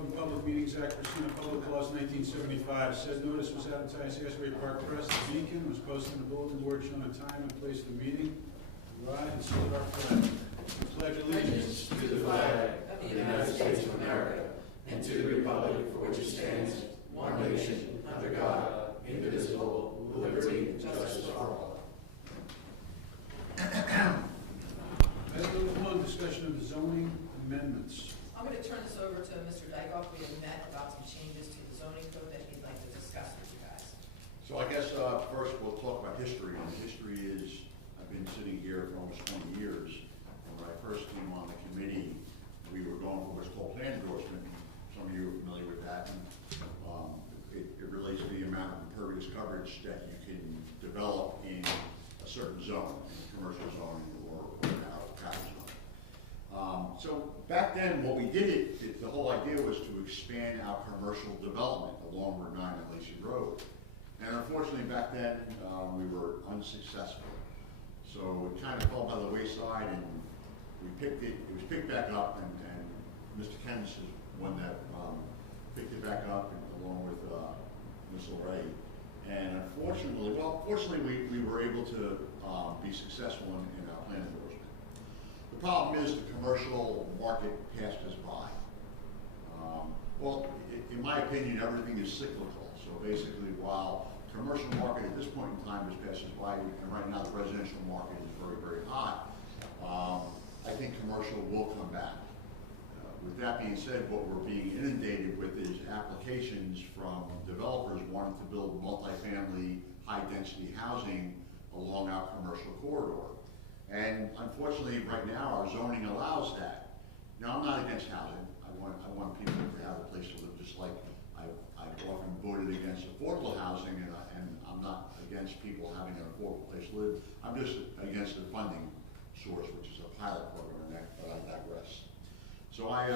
Open Public Meetings Act, pursuant to Public Laws 1975. Said notice was advertised in the Asbury Park Press, the Beacon, was posted in the bulletin board showing the time and place of the meeting. Rise and salute our flag. Pledge allegiance to the flag of the United States of America and to the republic for which it stands, one nation, under God, indivisible, with liberty and justice for all. Item number 1, discussion of the zoning amendments. I'm going to turn this over to Mr. Dykoff. We have met about some changes to the zoning code that he'd like to discuss with you guys. So I guess first we'll talk about history. And history is, I've been sitting here for almost 20 years. And when I first came on the committee, we were going for what's called plan endorsement. Some of you are familiar with that. And, it relates to the amount of impervious coverage that you can develop in a certain zone, commercial zone or housing zone. So back then, what we did, the whole idea was to expand our commercial development along Route 9 and Lacey Road. And unfortunately, back then, we were unsuccessful. So it kind of fell by the wayside, and it was picked back up, and Mr. Kenneth is one that picked it back up, and along with Ms. LeRae. And fortunately, we were able to be successful in our plan endorsement. The problem is the commercial market passed us by. In my opinion, everything is cyclical. So basically, while commercial market at this point in time has passed us by, and right now the residential market is very, very hot, I think commercial will come back. With that being said, what we're being inundated with is applications from developers wanting to build multifamily, high-density housing along our commercial corridor. And unfortunately, right now, our zoning allows that. Now, I'm not against housing. I want people to have a place to live, just like I've often voted against affordable housing, and I'm not against people having an affordable place to live. I'm just against the funding source, which is a pilot program, but I digress. So I've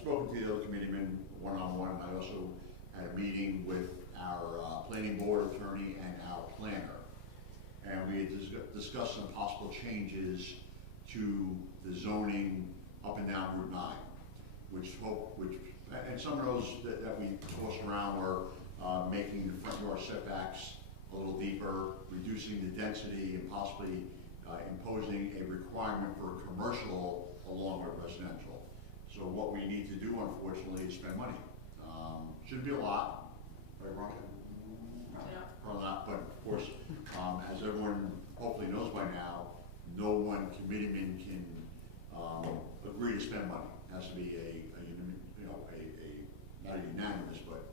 spoken to the other committeemen one-on-one, and I also had a meeting with our planning board attorney and our planner. And we had discussed some possible changes to the zoning up and down Route 9, and some of those that we tossed around were making the front yard setbacks a little deeper, reducing the density, and possibly imposing a requirement for commercial along with residential. So what we need to do, unfortunately, is spend money. Shouldn't be a lot, right, Ron? Yeah. Probably not, but of course, as everyone hopefully knows by now, no one committeeman can agree to spend money. It has to be not a unanimous, but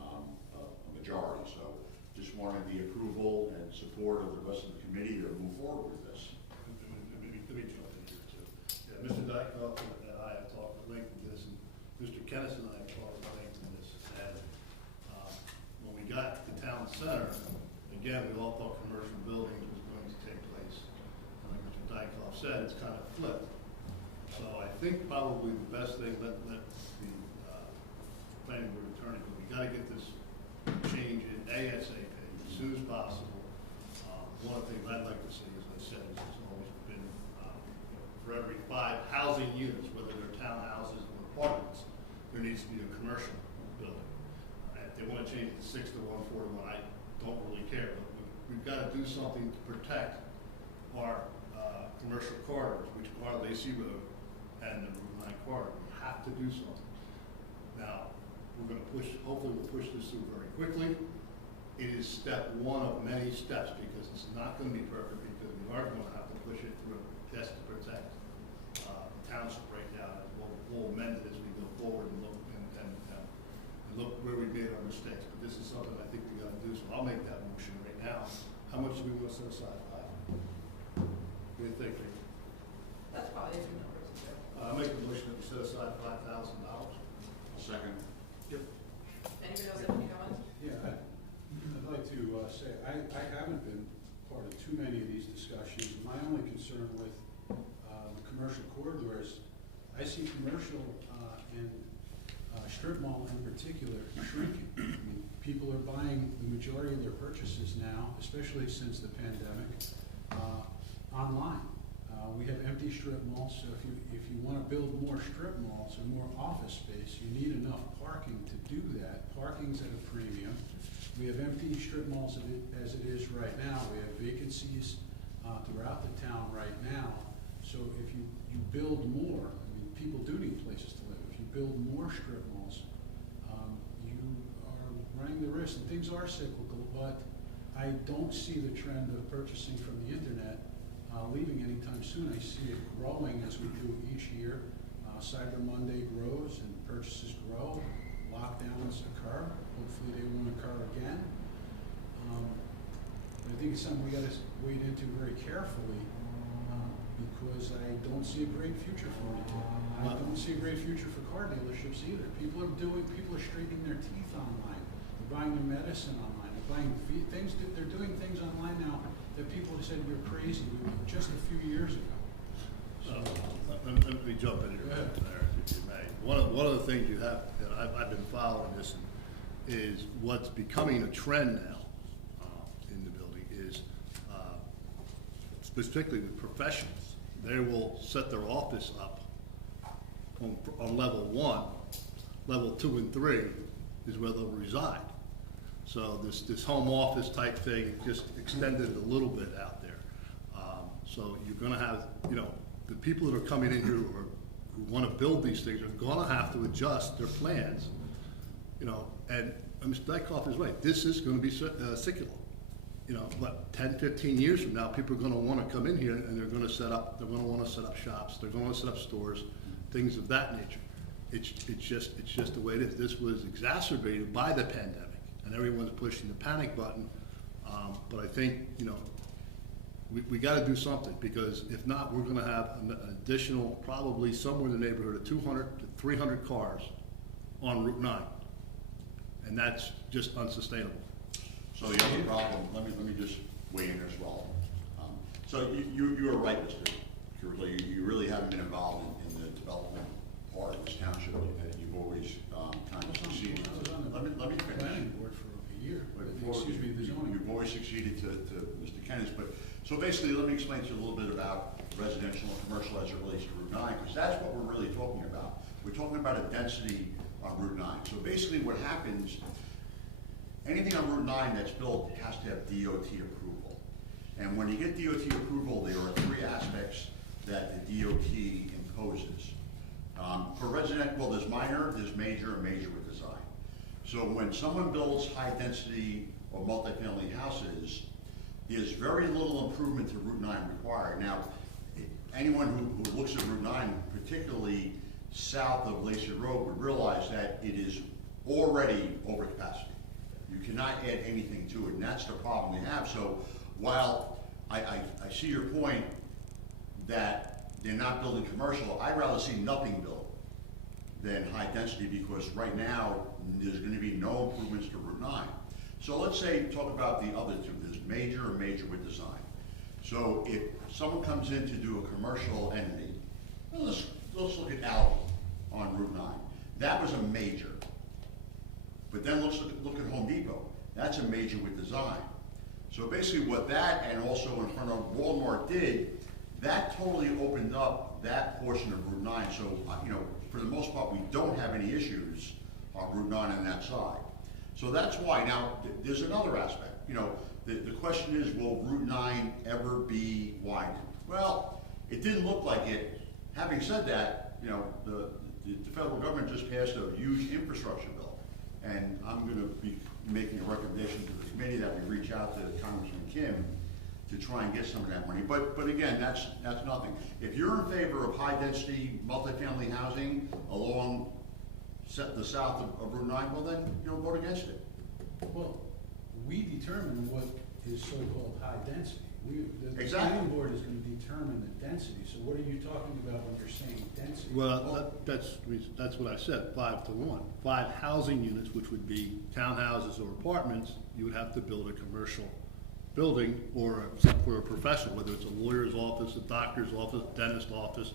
a majority. So just wanted the approval and support of the rest of the committee to move forward with this. Let me jump in here too. Yeah, Mr. Dykoff and I have talked at length of this, and Mr. Kenneth and I have talked at length of this. And when we got to town center, again, we all thought commercial buildings was going to take place. Like Mr. Dykoff said, it's kind of flipped. So I think probably the best thing, let the planning board attorney, but we got to get this change in ASAP as soon as possible. One of the things I'd like to see, as I said, is there's always been, for every 5 housing units, whether they're townhouses or apartments, there needs to be a commercial building. If they want to change it to 6 to 141, I don't really care, but we've got to do something to protect our commercial corridors, which are Lacey Road and the Route 9 corridor. We have to do something. Now, we're going to hopefully we'll push this through very quickly. It is step 1 of many steps, because it's not going to be perfect, because we are going to have to push it through just to protect the township right now. We'll amend it as we go forward and look where we made our mistakes. But this is something I think we got to do, so I'll make that motion right now. How much do we want to set aside? What do you think, Rick? That's probably a few numbers. I'll make the motion that we set aside $5,000. Second. Anybody else have any comments? Yeah, I'd like to say, I haven't been part of too many of these discussions. My only concern with the commercial corridors, I see commercial and strip mall in particular shrinking. I mean, people are buying the majority of their purchases now, especially since the pandemic, online. We have empty strip malls, so if you want to build more strip malls or more office space, you need enough parking to do that. Parking's at a premium. We have empty strip malls as it is right now. We have vacancies throughout the town right now. So if you build more, I mean, people do need places to live. If you build more strip malls, you are running the risk, and things are cyclical, but I don't see the trend of purchasing from the internet leaving anytime soon. I see it growing as we do each year. Cyber Monday grows and purchases grow, lockdowns occur, hopefully they won't occur again. I think it's something we got to wade into very carefully because I don't see a great future for retail. I don't see a great future for car dealerships either. People are straightening their teeth online. They're buying their medicine online. They're buying things. They're doing things online now that people said you're crazy just a few years ago. So, let me jump in here, if you may. One of the things you have, and I've been following this, is what's becoming a trend now in the building is, specifically with professionals, they will set their office up on level 1, level 2 and 3 is where they'll reside. So this home office type thing just extended it a little bit out there. So you're going to have, the people that are coming in here who want to build these things are going to have to adjust their plans, and Mr. Dykoff is right. This is going to be cyclical. But 10, 15 years from now, people are going to want to come in here and they're going to want to set up shops. They're going to set up stores, things of that nature. It's just the way it is. This was exacerbated by the pandemic, and everyone's pushing the panic button. But I think, we got to do something, because if not, we're going to have an additional, probably somewhere in the neighborhood of 200 to 300 cars on Route 9, and that's just unsustainable. So the other problem, let me just weigh in as well. So you are right, Mr. Curley. You really haven't been involved in the development part of this township, and you've always kind of succeeded. Let me finish. Planning board for a year. Excuse me, you've always succeeded to Mr. Kennis, but so basically, let me explain to you a little bit about residential and commercial as it relates to Route 9, because that's what we're really talking about. We're talking about a density on Route 9. So basically, what happens, anything on Route 9 that's built has to have DOT approval. And when you get DOT approval, there are 3 aspects that the DOT imposes. For residential, well, there's minor, there's major, and major with design. So when someone builds high-density or multifamily houses, there's very little improvement to Route 9 required. Now, anyone who looks at Route 9, particularly south of Lacey Road, would realize that it is already over capacity. You cannot add anything to it, and that's the problem we have. So while I see your point that they're not building commercial, I'd rather see nothing built than high density, because right now there's going to be no improvements to Route 9. So let's say, talk about the other 2. There's major and major with design. So if someone comes in to do a commercial entity, well, let's look at Aldi on Route 9. That was a major. But then let's look at Home Depot. That's a major with design. So basically what that, and also in front of Walmart did, that totally opened up that portion of Route 9. So, for the most part, we don't have any issues on Route 9 on that side. So that's why. Now, there's another aspect. The question is, will Route 9 ever be widened? Well, it didn't look like it. Having said that, the federal government just passed a huge infrastructure bill. And I'm going to be making a recommendation to the committee that we reach out to Congressman Kim to try and get some of that money. But again, that's nothing. If you're in favor of high-density multifamily housing along the south of Route 9, well then, vote against it. Well, we determine what is so-called high density. The Exactly. planning board is going to determine the density. So what are you talking about when you're saying density? Well, that's what I said, 5 to 1. 5 housing units, which would be townhouses or apartments, you would have to build a commercial building, or except for a professional, whether it's a lawyer's office, a doctor's office, dentist office,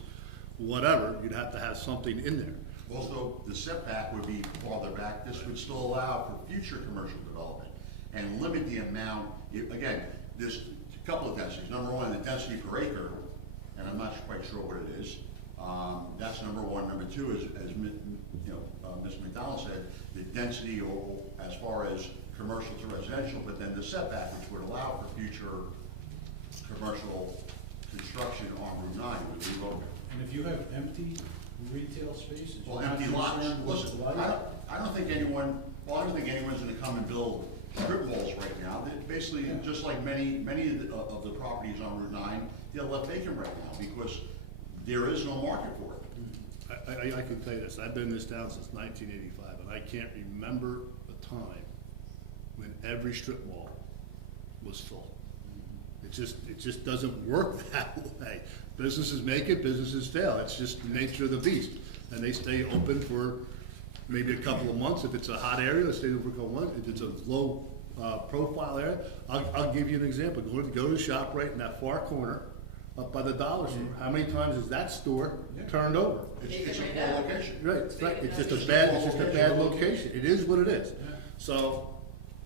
whatever, you'd have to have something in there. Also, the setback would be farther back. This would still allow for future commercial development and limit the amount. Again, there's a couple of densities. Number one, the density per acre and I'm not quite sure what it is. That's number one. Number two is, as Mr. McDonald said, the density or as far as commercial to residential, but then the setback, which would allow for future commercial construction on Route 9 would be located. And if you have empty retail spaces? Well, you're not empty lots, concerned with listen, light? I don't think anyone's gonna come and build strip malls right now. Basically, Yeah. just like many of the properties on Route 9, they're left vacant right now because there is no market for it. I can tell you this, I've been in this town since 1985, and I can't remember a time when every strip mall was full. It just doesn't work that way. Businesses make it, businesses fail. It's just the nature of the beast. And they stay open for maybe a couple of months. If it's a hot area, they stay open for a couple of months. If it's a low profile area, I'll give you an example. Go to the shop right in that far corner up by the dollar store. How many times has that store turned over? It's a poor location. Right, it's just a bad location. It is what it is. So,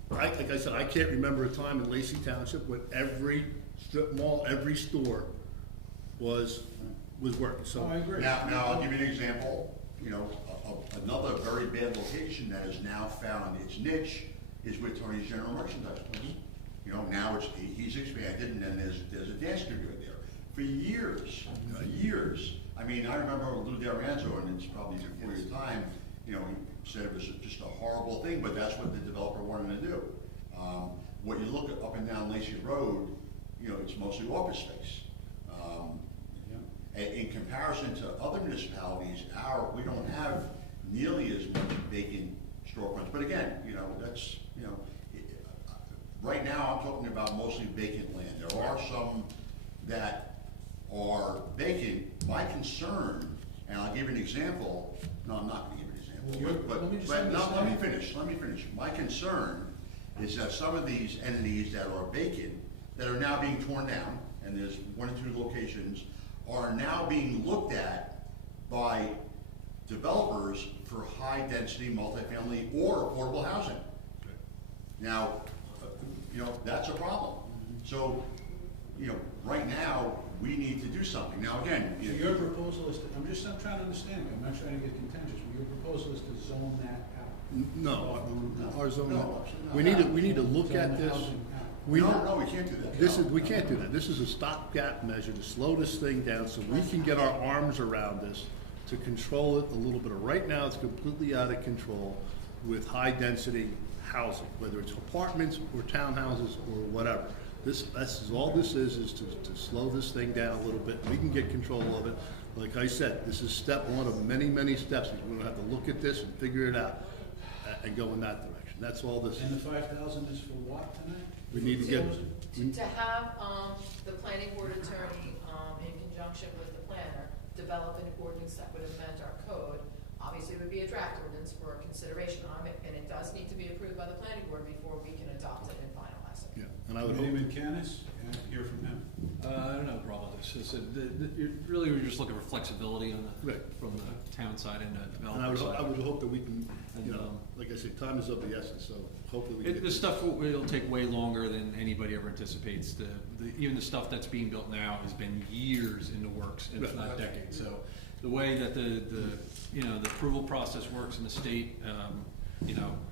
like I said, I can't remember a time in Lacey Township when every strip mall, every store was working, so. Oh, I agree. Now, I'll give you an example, another very bad location that has now found its niche is with Tony's General Merchandise place. Now he's expanded, and then there's a dance studio there. For years, I mean, I remember Lou D'Arienzo, and it's probably before your time, he said it was just a horrible thing, but that's what the developer wanted to do. What you look at up and down Lacey Road, it's mostly office space. In comparison to other municipalities, we don't have nearly as much vacant storefronts. But again, that's, right now I'm talking about mostly vacant land. There are some that are vacant. My concern, and I'll give you an example, no, I'm not gonna give you an example, but let me finish. My concern is that some of these entities that are vacant, that are now being torn down, and there's 1 or 2 locations, are now being looked at by developers for high-density multifamily or affordable housing. Now, that's a problem. So, right now, we need to do something. Now, again, So your proposal is, I'm trying to understand, I'm not trying to get contentious, but your proposal is to zone that out? No, our zone, No. we need to look Zone at the this. housing out. we can't do that. We can't do that. This is a stopgap measure to slow this thing down so we can get our arms around this, to control it a little bit. Right now, it's completely out of control with high-density housing, whether it's apartments or townhouses or whatever. This is all this is to slow this thing down a little bit. We can get control of it. Like I said, this is step one of many, many steps. We're gonna have to look at this and figure it out and go in that direction. That's all this And is. the 5,000 is for what tonight? We need to get, To have, the planning board attorney, in conjunction with the planner, develop an ordinance that would amend our code. Obviously, it would be a draft ordinance for consideration on it, and it does need to be approved by the planning board before we can adopt it and finalize it. yeah, and I would hope. Raymond Canis, and hear from him. I don't have a problem with this. Really, we're just looking for flexibility on Right. from the town side and the And developer side. I would hope that we can, And, like I said, time is of the essence, so hopefully we can get This this. stuff will take way longer than anybody ever anticipates. Even the stuff that's being built now has been years in the works, if Right. not decades. So the way that the approval process works in the state,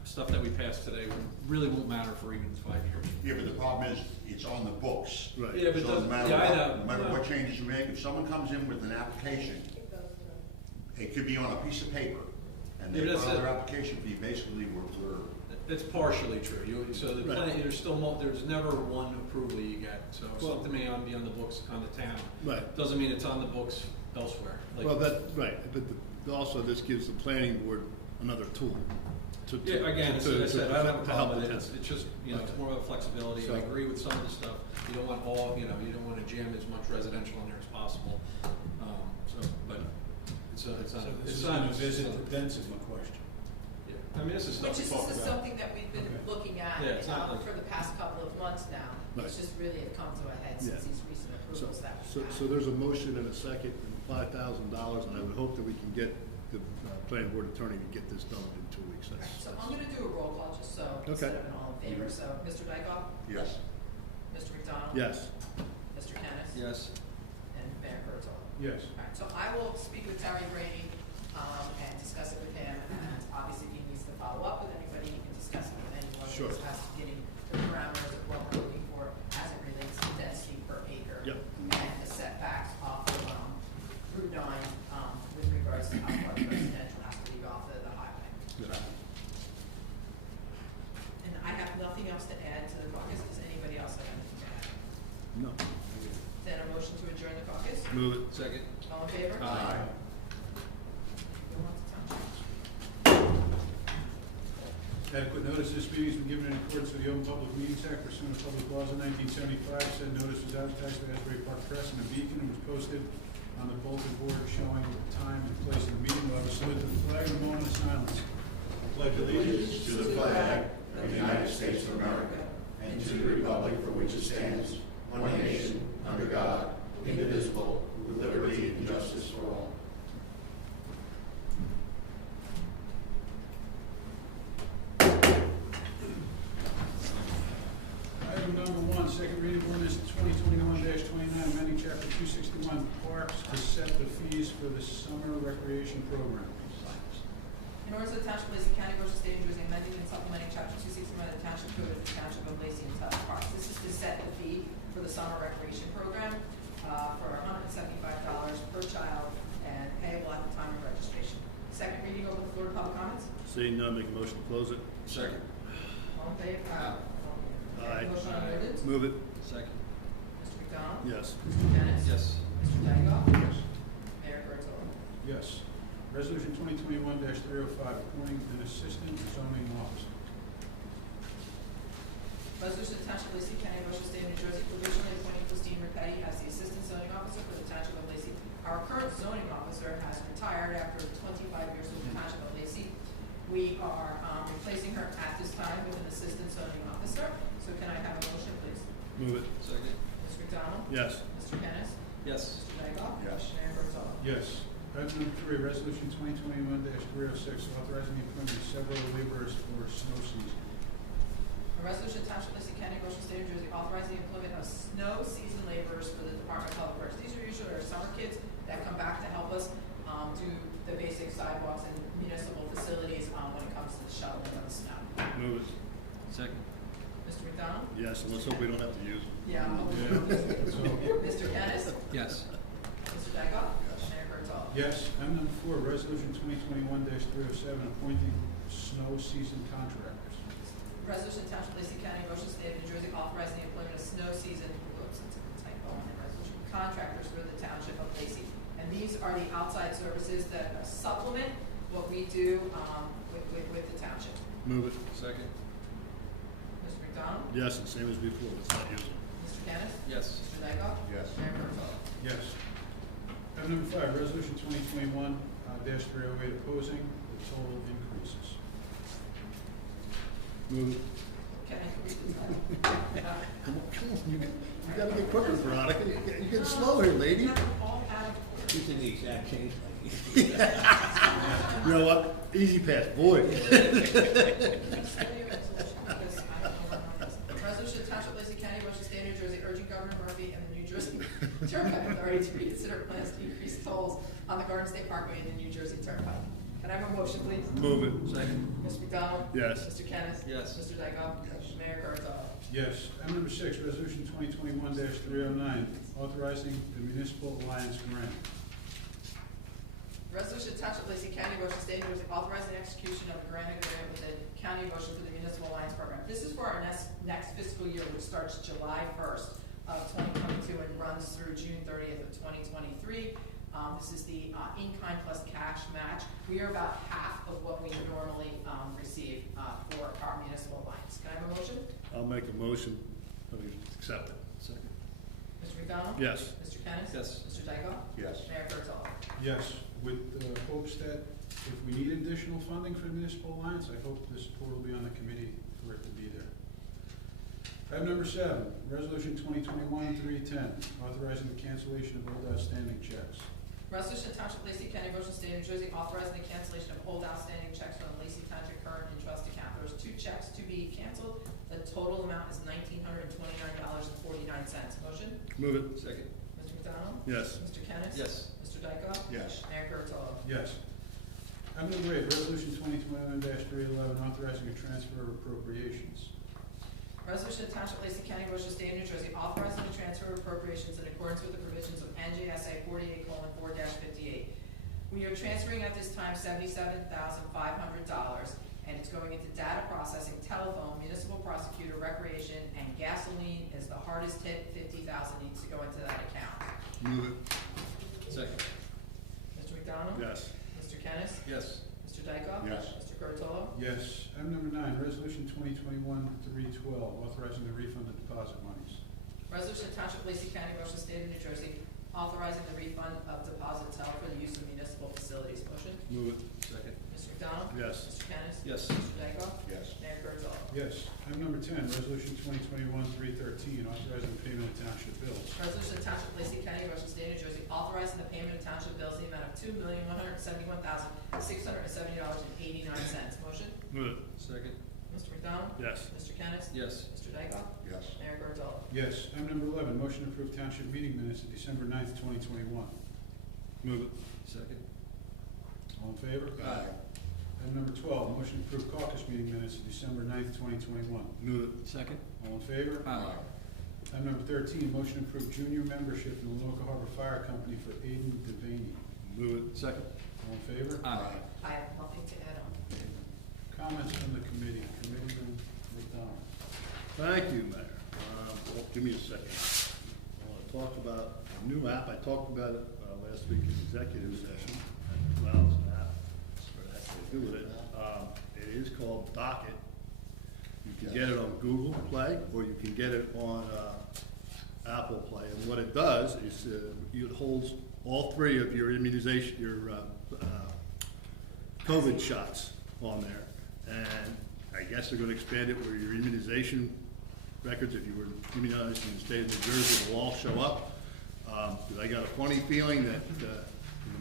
stuff that we pass today really won't matter for even 5 years. Yeah, but the problem is, it's on the books. Right. Yeah, but So no doesn't, matter yeah, I what, know. no matter what changes you make, if someone comes in with an application, it could be on a piece of paper, and they Yeah, but file that's their it. application fee, basically, we're It's partially true. So the Right. plan, there's never one approval you get. So Well- something may be on the books on the town. Right. Doesn't mean it's on the books elsewhere. Like- Well, right, but also this gives the planning board another tool to. Yeah, again, as I said, I don't have a to help problem with the it. town. It's just, it's more of a flexibility. So- I agree with some of the stuff. You don't want you don't want to jam as much residential in there as possible. But it's So this it's is not. going to visit the density question. Yeah. I mean, this is stuff Which we is, talk this is about. something that we've been Okay. looking at, Yeah, it's not like- for the past couple of months now. Right. It's just really have come to a head since Yeah. these recent approvals that we've had. So there's a motion and a second, and $5,000, and I would hope that we can get the planning board attorney to get this done in 2 weeks. Right, so I'm gonna do a roll call, just so, instead of an all in favor, so, Mr. Dykoff? Yes. Mr. McDonald? Yes. Mr. Kennis? Yes. And Mayor Kurtolo? Yes. All right, so I will speak with Terry Brady, and discuss it with him, and obviously if he needs to follow up with anybody, he can discuss it with anyone. Sure. As to getting the parameters of what we're looking for as it relates to density per acre. Yep. And the setbacks off of, Route 9, with regards to how far the residential has to be off of the highway. Yeah. And I have nothing else to add to the caucus. Does anybody else have anything to add? No. Then a motion to adjourn the caucus? Move it. Second. All in favor? Aye. Go on to township. Adequate notice this meeting has been given in accordance with the Open Public Meetings Act pursuant to public laws of 1975. Said notice was advertised by Asbury Park Press and the Beacon and was posted on the bulletin board showing the time and place of the meeting. We'll have a salute to the flag and a moment of silence. I pledge allegiance To the flag of the United States of America and to the republic for which it stands, one nation, under God, indivisible, with liberty and justice for all. Item number 1, second reading of ordinance 2021-29, amending chapter 261 parks to set the fees for the summer recreation program. In order to the Township of Lacey County, Ocean State, New Jersey, amending and supplementing chapter 261 of the Township Code of the Township of Lacey and Tuttle Parks. This is to set the fee for the summer recreation program, for $175 per child and payable at the time of registration. Second reading, open the floor to public comments. Seeing none, make a motion to close it. Second. All in favor? Aye. Motion on the ordinance? Move it. Second. Mr. McDonald? Yes. Mr. Kennis? Yes. Mr. Dykoff? Yes. Mayor Kurtolo? Yes. Resolution 2021-305, appointing an assistant zoning officer. Resolution to Township of Lacey County, Ocean State, New Jersey, provisionally appointing Christine Ricchetti as the Assistant Zoning Officer for the Township of Lacey. Our current zoning officer has retired after 25 years with the Township of Lacey. We are replacing her at this time with an Assistant Zoning Officer. So can I have a motion, please? Move it. Second. Mr. McDonald? Yes. Mr. Kennis? Yes. Mr. Dykoff? Yes. Mayor Kurtolo? Yes. Item number 3, resolution 2021-306, authorizing the appointment of several laborers for snow season. A resolution to Township of Lacey County, Ocean State, New Jersey, authorizing the employment of snow season laborers for the Department of Public Works. These are usually our summer kids that come back to help us do the basic sidewalks and municipal facilities when it comes to the shoveling of the snow. Move it. Second. Mr. McDonald? Yes, and let's hope we don't have to use them. Yeah. Mr. Kennis? Yes. Mr. Dykoff? Mayor Kurtolo? Yes. Item number 4, resolution 2021-307, appointing snow season contractors. Resolution to Township of Lacey County, Ocean State, New Jersey, authorizing the employment of snow season, whoops, that's a typo in the resolution, contractors for the Township of Lacey. And these are the outside services that supplement what we do with the township. Move it. Second. Mr. McDonald? Yes, and same as before, let's not use them. Mr. Kennis? Yes. Mr. Dykoff? Yes. Mayor Kurtolo? Yes. Item number 5, resolution 2021-308, opposing the total increases. Move it. Can I read the title? Come on, you gotta get quicker, Veronica. You're getting slow here, lady. No, all out of order. He's in the exact change. You know what? Easy pass, boy. Resolution to Township of Lacey County, Ocean State, New Jersey, urging Governor Murphy and the New Jersey Turnpike Authority to reconsider plans to increase tolls on the Garden State Parkway and the New Jersey Turnpike. Can I have a motion, please? Move it. Second. Mr. McDonald? Yes. Mr. Kennis? Yes. Mr. Dykoff? Yes. Mayor Kurtolo? Yes. Item number 6, resolution 2021-309, authorizing the municipal alliance grant. Resolution to Township of Lacey County, Ocean State, New Jersey, authorizing the execution of a grant agreement with the County of Ocean for the Municipal Alliance Program. This is for our next fiscal year, which starts July 1st of 2022 and runs through June 30th of 2023. This is the in-kind plus cash match. We are about half of what we normally receive for our municipal alliance. Can I have a motion? I'll make a motion. Let me accept it. Second. Mr. McDonald? Yes. Mr. Kennis? Yes. Mr. Dykoff? Yes. Mayor Kurtolo? Yes, with hopes that if we need additional funding for the municipal alliance, I hope the support will be on the committee for it to be there. Item number 7, resolution 2021-310, authorizing the cancellation of old outstanding checks. Resolution to Township of Lacey County, Ocean State, New Jersey, authorizing the cancellation of old outstanding checks from the Lacey Township current and trust account. There's 2 checks to be canceled. The total amount is $1,929.49. Motion? Move it. Second. Mr. McDonald? Yes. Mr. Kennis? Yes. Mr. Dykoff? Yes. Mayor Kurtolo? Yes. Item number 8, resolution 2021-311, authorizing a transfer of appropriations. Resolution to Township of Lacey County, Ocean State, New Jersey, authorizing the transfer of appropriations in accordance with the provisions of NJSA 48:4-58. We are transferring at this time $77,500, and it's going into data processing, telephone, municipal prosecutor, recreation, and gasoline is the hardest hit. $50,000 needs to go into that account. Move it. Second. Mr. McDonald? Yes. Mr. Kennis? Yes. Mr. Dykoff? Yes. Mr. Curatolo? Yes. Item number 9, resolution 2021-312, authorizing the refund of deposit monies. Resolution to Township of Lacey County, Ocean State of New Jersey, authorizing the refund of deposits held for the use of municipal facilities. Motion? Move it. Second. Mr. McDonald? Yes. Mr. Kennis? Yes. Mr. Dykoff? Yes. Mayor Kurtolo? Yes. Item number 10, resolution 2021-313, authorizing the payment of township bills. Resolution to Township of Lacey County, Ocean State, New Jersey, authorizing the payment of township bills in the amount of $2,171,670.89. Motion? Move it. Second. Mr. McDonald? Yes. Mr. Kennis? Yes. Mr. Dykoff? Yes. Mayor Kurtolo? Yes. Item number 11, motion to approve township meeting minutes of December 9th, 2021. Move it. Second. All in favor? Aye. Item number 12, motion to approve caucus meeting minutes of December 9th, 2021. Move it. Second. All in favor? Aye. Item number 13, motion to approve junior membership in the Local Harbor Fire Company for Aiden Devaney. Move it. Second. All in favor? Aye. I have nothing to add on. Comments from the committee. Committeeman McDonald. Thank you, Mayor. Well, give me a second. I want to talk about a new app. I talked about it last week in executive session. Well, it's an app. It has to do with it. It is called Docket. You can get it on Google Play, or you can get it on Apple Play. And what it does is it holds all 3 of your immunization, your COVID shots on there. And I guess they're going to expand it where your immunization records, if you were immunized in the state of New Jersey, will all show up. Because I got a funny feeling that in the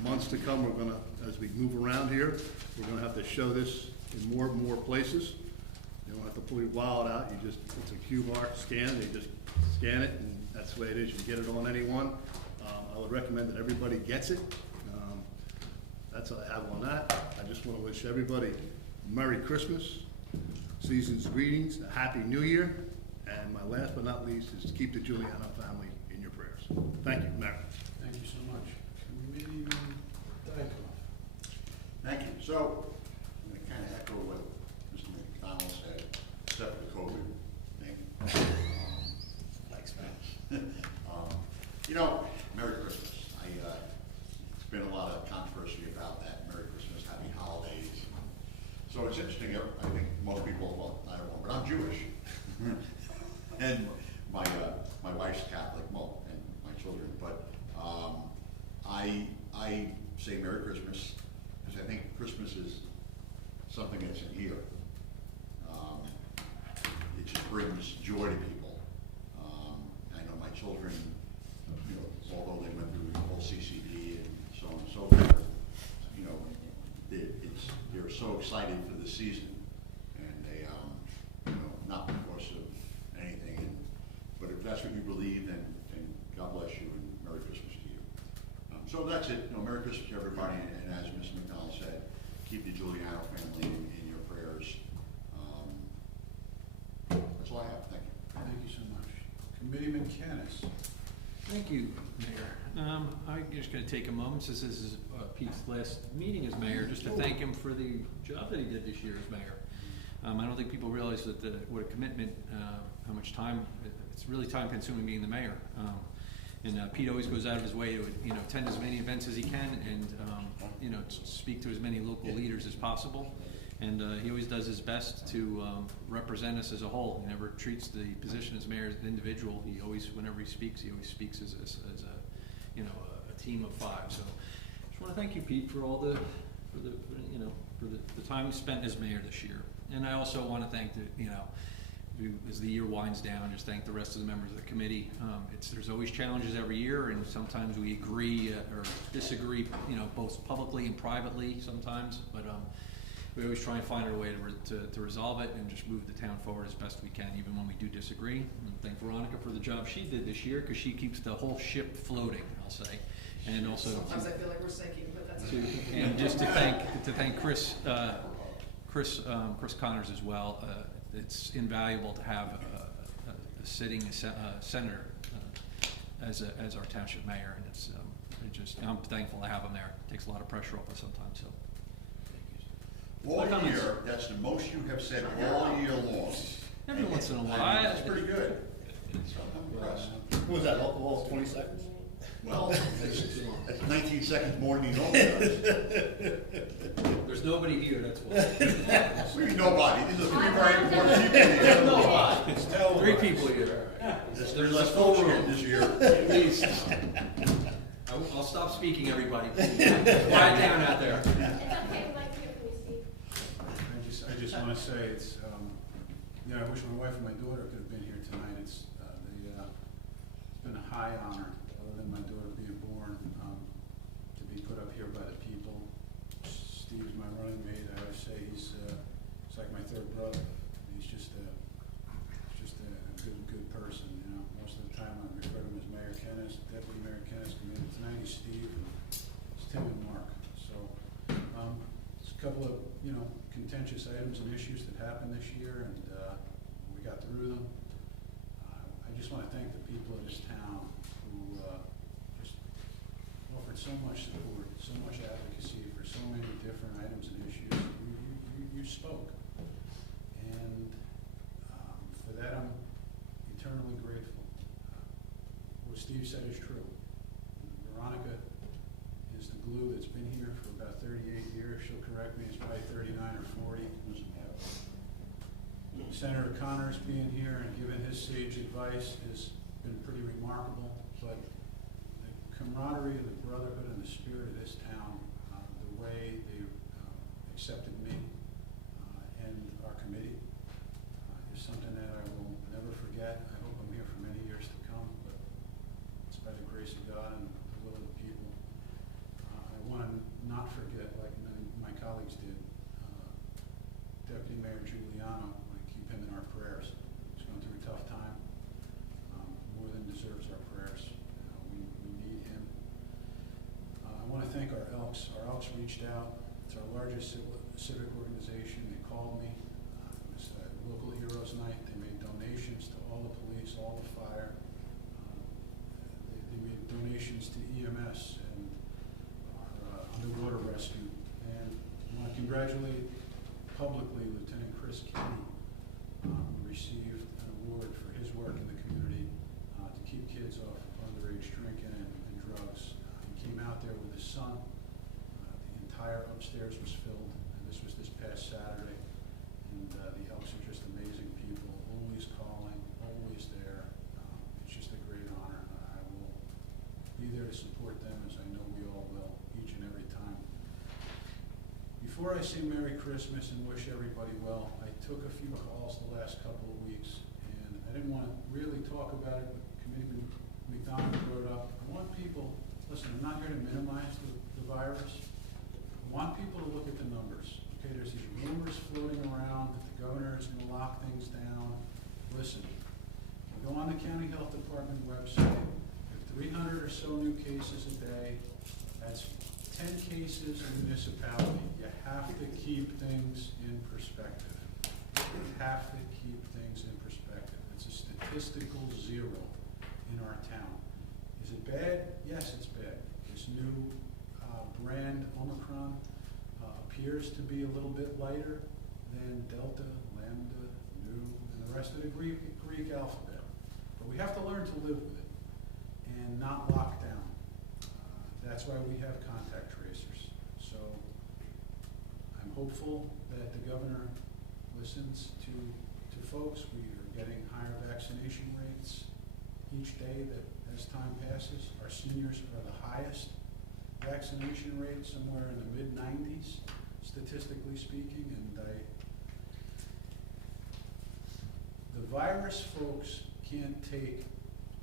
months to come, we're going to, as we move around here, we're going to have to show this in more and more places. You don't have to pull your wallet out. You just, it's a QR scan. They just scan it, and that's the way it is. You can get it on anyone. I would recommend that everybody gets it. That's all I have on that. I just want to wish everybody Merry Christmas, season's greetings, a Happy New Year, and my last but not least is to keep the Giuliano family in your prayers. Thank you, Mayor. Thank you so much. Committeeman Dykoff. Thank you. So, I'm going to kind of echo what Mr. McDonald said, except for the COVID thing. Thanks, man. You know, Merry Christmas. It's been a lot of controversy about that. Merry Christmas, Happy Holidays. So it's interesting. I think most people, well, I don't know, but I'm Jewish, and my wife's Catholic, well, and my children. But I say Merry Christmas because I think Christmas is something that's in here. It just brings joy to people. I know my children, you know, although they went through the whole CCD and so on and so forth, you know, they're so excited for the season, and they, you know, not because of anything, but if that's what you believe, then God bless you and Merry Christmas to you. So that's it. You know, Merry Christmas to everybody, and as Mr. McDonald said, keep the Giuliano family in your prayers. That's all I have. Thank you. Thank you so much. Committeeman Kennis. Thank you, Mayor. I'm just going to take a moment, since this is Pete's last meeting as mayor, just to thank him for the job that he did this year as mayor. I don't think people realize that what a commitment, how much time, it's really time consuming being the mayor. And Pete always goes out of his way to, you know, attend as many events as he can, and you know, speak to as many local leaders as possible. And he always does his best to represent us as a whole. He never treats the position as mayor as an individual. He always, whenever he speaks as a, you know, a team of 5. So I just want to thank you, Pete, for all the time you spent as mayor this year. And I also want to thank as the year winds down, just thank the rest of the members of the committee. There's always challenges every year, and sometimes we agree or disagree, you know, both publicly and privately sometimes. But we always try and find our way to resolve it and just move the town forward as best we can, even when we do disagree. And thank Veronica for the job she did this year, because she keeps the whole ship floating, I'll say. And also Sometimes I feel like we're sinking, but that's. and just to thank Chris Connors as well. It's invaluable to have a sitting senator as our township mayor, and I'm thankful to have him there. It takes a lot of pressure off us sometimes. So, All year, that's the most you have said all year long. every once in a I mean, while. that's pretty good. So I'm impressed. What was that, all 20 seconds? Well, that's 19 seconds more than he normally does. There's nobody here. That's why. We nobody. These are three very important people here. Nobody. It's televised. 3 people here. There's less folks here this year. Please. I'll stop speaking, everybody. Quiet down out there. It's okay, we'd like to hear from you, Steve. I just want to say it's, I wish my wife and my daughter could have been here tonight. It's been a high honor, other than my daughter being born, to be put up here by the people. Steve's my running mate. I always say he's like my third brother. He's just a good person. Most of the time I refer to him as Mayor Kennis, Deputy Mayor Kennis. Tonight he's Steve, and it's Tim and Mark. So it's a couple of contentious items and issues that happened this year, and we got through them. I just want to thank the people of this town who just offered so much support, so much advocacy for so many different items and issues. You spoke, and for that I'm eternally grateful. What Steve said is true. Veronica is the glue that's been here for about 38 years. She'll correct me, it's probably 39 or 40. Senator Connors being here and giving his sage advice has been pretty remarkable, but the camaraderie and the brotherhood and the spirit of this town, the way they accepted me and our committee is something that I will never forget. I hope I'm here for many years to come, but it's by the grace of God and the will of the people. I want to not forget, like my colleagues did, Deputy Mayor Giuliano. Keep him in our prayers. He's going through a tough time. More than deserves our prayers. We need him. I want to thank our Elks. Our Elks reached out. It's our largest civic organization. They called me. It was Local Heroes Night. They made donations to all the police, all the fire. They made donations to EMS and our underwater rescue. And I want to congratulate publicly Lieutenant Chris Kenney. Received an award for his work in the community to keep kids off underage drinking and drugs. He came out there with his son. The entire upstairs was filled, and this was this past Saturday. And the Elks are just amazing people, always calling, always there. It's just a great honor. I will be there to support them, as I know we all will, each and every time. Before I say Merry Christmas and wish everybody well, I took a few calls the last couple of weeks, and I didn't want to really talk about it, but Committeeman McDonald brought it up. I want people, listen, I'm not here to minimize the virus. I want people to look at the numbers. Okay, there's these rumors floating around that the governor is going to lock things down. Listen, go on the county health department website. There are 300 or so new cases a day. That's 10 cases in municipality. You have to keep things in perspective. You have to keep things in perspective. It's a statistical zero in our town. Is it bad? Yes, it's bad. This new brand Omicron appears to be a little bit lighter than Delta, Lambda, Nu, and the rest of the Greek alphabet. But we have to learn to live with it and not lock down. That's why we have contact tracers. So I'm hopeful that the governor listens to folks. We are getting higher vaccination rates each day that as time passes. Our seniors are the highest vaccination rate, somewhere in the mid-90s, statistically speaking. And the virus folks can't take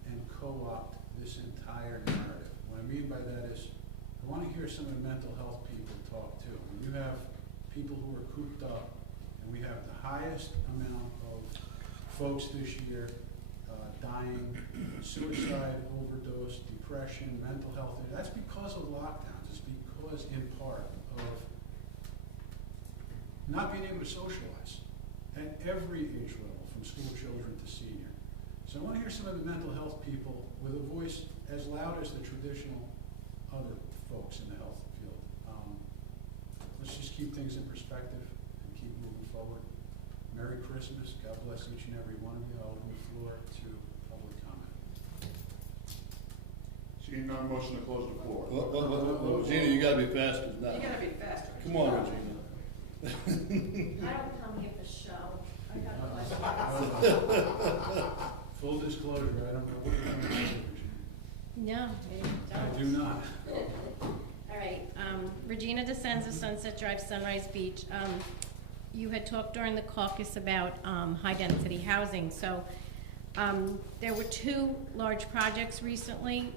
and co-opt this entire narrative. What I mean by that is, I want to hear some of the mental health people talk too. When you have people who are cooped up, and we have the highest amount of folks this year dying, suicide, overdose, depression, mental health. That's because of lockdowns. It's because, in part, of not being able to socialize at every age level, from school children to senior. So I want to hear some of the mental health people with a voice as loud as the traditional other folks in the health field. Let's just keep things in perspective and keep moving forward. Merry Christmas. God bless each and every one of you. I'll open the floor to public comment. Seeing none, motion to close the floor. Regina, you gotta be faster than that. You gotta be faster. Come on, Regina. I don't come here for show. I got questions. Full disclosure, I don't know what you're going to do, Regina. No, you I don't. do not. All right, Regina DeSenza, Sunset Drive, Sunrise Beach. You had talked during the caucus about high-density housing. So there were 2 large projects recently.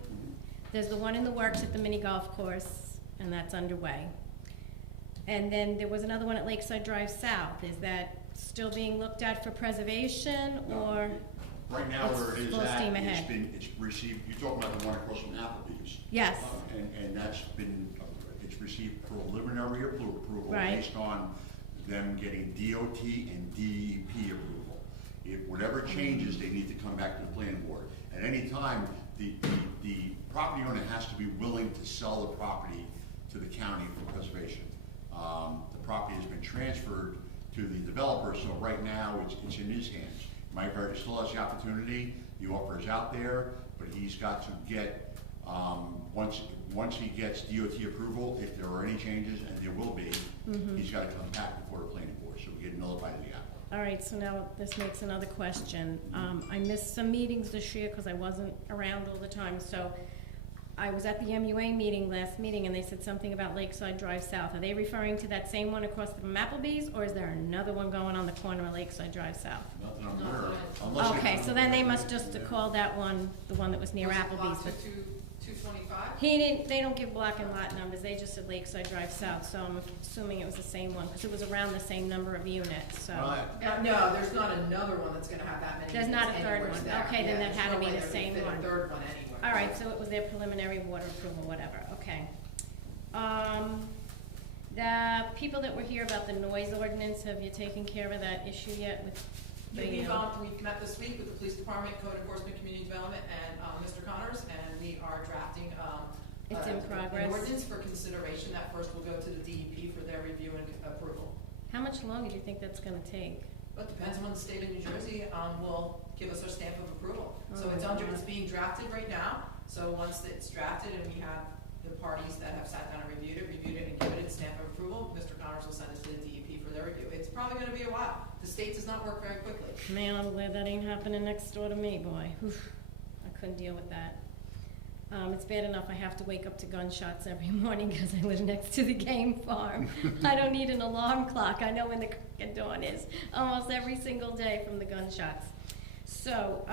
There's the one in the works at the mini golf course, and that's underway. And then there was another one at Lakeside Drive South. Is that still being looked at for preservation, or? Right now, where it is Full at, steam ahead. it's received, you're talking about the one across from Applebee's. Yes. And that's been, it's received preliminary approval Right. based on them getting DOT and DEP approval. If whatever changes, they need to come back to the planning board. At any time, the property owner has to be willing to sell the property to the county for preservation. The property has been transferred to the developer, so right now it's in his hands. Mike Verdi still has the opportunity, the offer is out there, but he's got to get, once he gets DOT approval, if there are any changes, and there will be, he's got to come back before the planning board, so we get another bite of the apple. All right, so now this makes another question. I missed some meetings this year because I wasn't around all the time. So I was at the MUA meeting last meeting, and they said something about Lakeside Drive South. Are they referring to that same one across from Applebee's, or is there another one going on the corner of Lakeside Drive South? Nothing I'm aware of. Unless they- Okay, so then they must just have called that one, the one that was near Applebee's. But 225? they don't give block and lot numbers, they just said Lakeside Drive South, so I'm assuming it was the same one, because it was around the same number of units, so. No, there's not another one that's gonna have that many. There's not a units third anywhere one. there. Okay, then Yeah, that had to there's no be way the there same could fit one. a third one anywhere. All right, so it was their preliminary water approval, whatever, okay. The people that were here about the noise ordinance, have you taken care of that issue yet with the, We've met this week with the police department, code enforcement, community development, and Mr. Connors, and we are drafting It's in progress. an ordinance for consideration. That first will go to the DEP for their review and approval. how much longer do you think that's gonna take? But depends on when the state of New Jersey will give us our stamp of approval. So it's Oh. it's being drafted right now. So once it's drafted and we have the parties that have sat down and reviewed it and given it its stamp of approval, Mr. Connors will send it to the DEP for their review. It's probably gonna be a while. The state does not work very quickly. Man, I'm glad that ain't happening next door to me, boy. Oof, I couldn't deal with that. It's bad enough I have to wake up to gunshots every morning because I live next to the game farm. I don't need an alarm clock. I know when the crack of dawn is almost every single day from the gunshots. So,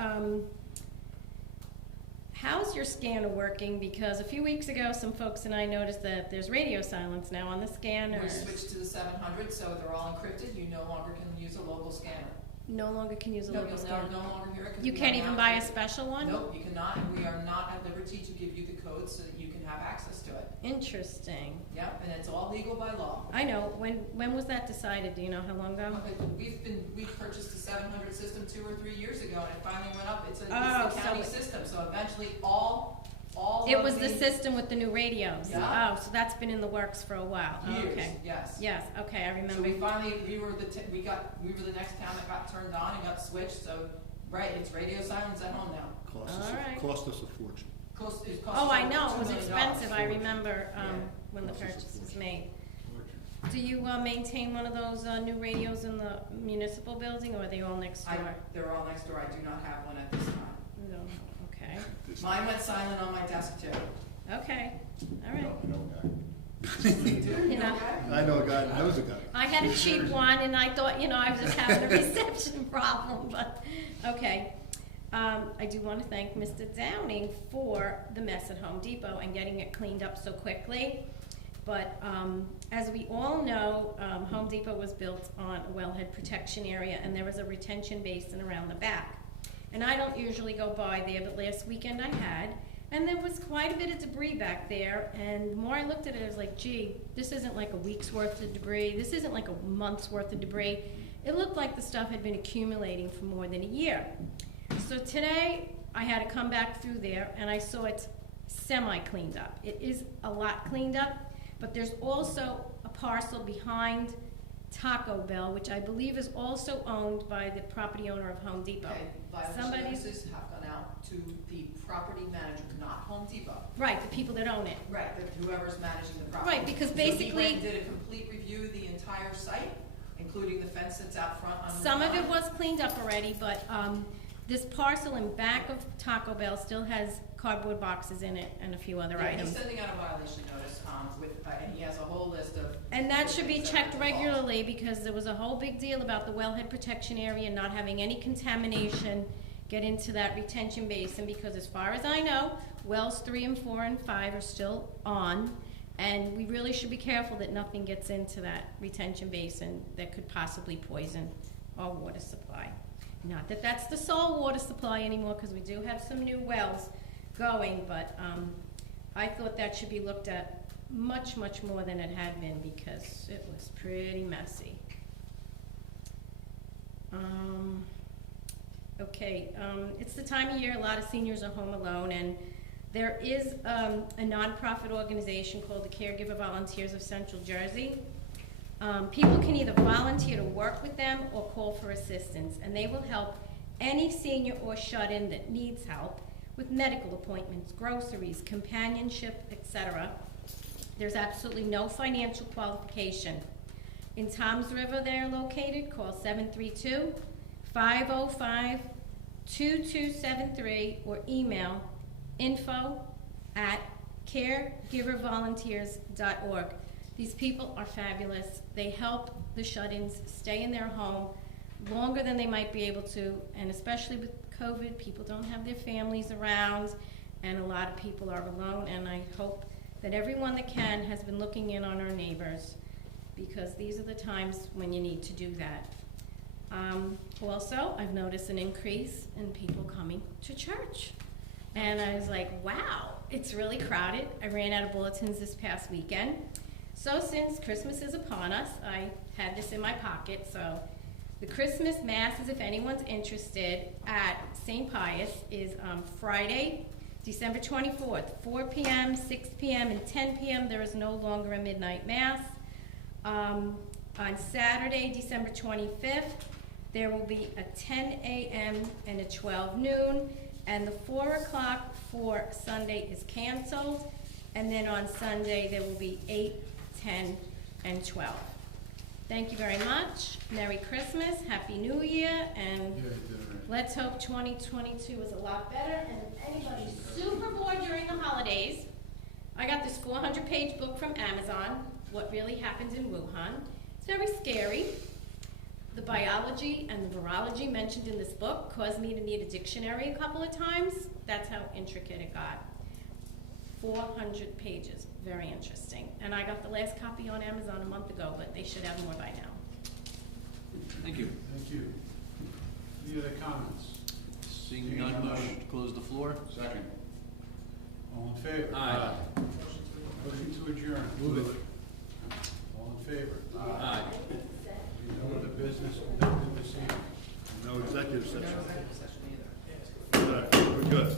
how's your scanner working? Because a few weeks ago, some folks and I noticed that there's radio silence now on the We scanners. switched to the 700, so they're all encrypted. You no longer can use a local scanner. No longer can use a No, local you'll scanner. no longer hear it. 'cause You we can't are even now buy a encrypted. special one? Nope, you cannot, and we are not at liberty to give you the code so that you can have access to it. Interesting. Yep, and it's all legal by law. I know. When was that decided? Do you know how long ago? We've purchased a 700 system 2 or 3 years ago, and it finally went up. It's a Oh, county so system, so eventually all It of was the system with the new radios. Yeah. Oh, so that's been in the works for a while. Years, Okay. yes. Yes, okay, I So remember. we finally, we were the next town that got turned on and got switched, so, right, it's radio silence at home now. All right. Cost us a fortune. It cost Oh, us I over know, it $2 was million. expensive, I remember, Yeah. when the Cost us a purchase was fortune. made. Do you, maintain one of those, new radios in the municipal building, or are they all next door? They're all next door. I do not have one at this time. No, okay, Mine went silent on my desk too. okay, all I right. know a guy. You know, I know a guy that knows a guy. I had a cheap one, and I thought, I was just having a reception problem, but, okay. I do want to thank Mr. Downing for the mess at Home Depot and getting it cleaned up so quickly. But as we all know, Home Depot was built on a wellhead protection area, and there was a retention basin around the back. And I don't usually go by there, but last weekend I had, and there was quite a bit of debris back there. And the more I looked at it, I was like, gee, this isn't like a week's worth of debris. This isn't like a month's worth of debris. It looked like the stuff had been accumulating for more than a year. So today, I had to come back through there, and I saw it's semi-cleaned up. It is a lot cleaned up, but there's also a parcel behind Taco Bell, which I believe is also owned by the property owner of Home Depot. Okay, violation Somebody's- notices have gone out to the property manager, not Home Depot. Right, the people that own it. Right, whoever's managing the property. Right, because So he basically- went and did a complete review of the entire site, including the fence that's out front on Route Some of 9? it was cleaned up already, but this parcel in back of Taco Bell still has cardboard boxes in it and a few other Yeah, items. he's sending out a violation notice, and he has a whole list of. And that should be things checked have to follow. regularly, because there was a whole big deal about the wellhead protection area not having any contamination get into that retention basin, because as far as I know, wells 3 and 4 and 5 are still on, and we really should be careful that nothing gets into that retention basin that could possibly poison our water supply. Not that that's the sole water supply anymore, because we do have some new wells going, but I thought that should be looked at much, much more than it had been, because it was pretty messy. It's the time of year a lot of seniors are home alone, and there is a nonprofit organization called the Caregiver Volunteers of Central Jersey. People can either volunteer to work with them or call for assistance, and they will help any senior or shut-in that needs help with medical appointments, groceries, companionship, etc. There's absolutely no financial qualification. In Toms River, they're located. Call 732-505-2273 or email info@caregivervolunteers.org. These people are fabulous. They help the shut-ins stay in their home longer than they might be able to, and especially with COVID, people don't have their families around, and a lot of people are alone, and I hope that everyone that can has been looking in on our neighbors, because these are the times when you need to do that. Also, I've noticed an increase in people coming to church. And I was like, wow, it's really crowded. I ran out of bulletins this past weekend. So since Christmas is upon us, I had this in my pocket. So the Christmas Masses, if anyone's interested, at St. Pius is Friday, December 24th, 4 p.m., 6 p.m., and 10 p.m. There is no longer a midnight Mass. On Saturday, December 25th, there will be a 10 a.m. and a 12 noon, and the 4 o'clock for Sunday is canceled, and then on Sunday there will be 8, 10, and 12. Thank you very much. Merry Christmas, Happy New Year, and let's hope 2022 is a lot better. And if anybody's super bored during the holidays, I got this 400-page book from Amazon, What Really Happened in Wuhan. It's very scary. The biology and the virology mentioned in this book caused me to need a dictionary a couple of times. That's how intricate it got. 400 pages, very interesting. And I got the last copy on Amazon a month ago, but they should have more by now. Thank you. Thank you. Any other comments? Seeing none, motion to close the floor? Second. All in favor? Aye. Motion to adjourn. Move it. All in favor? Aye. No other business conducted this evening. No executive session. No executive session either. All right, we're good.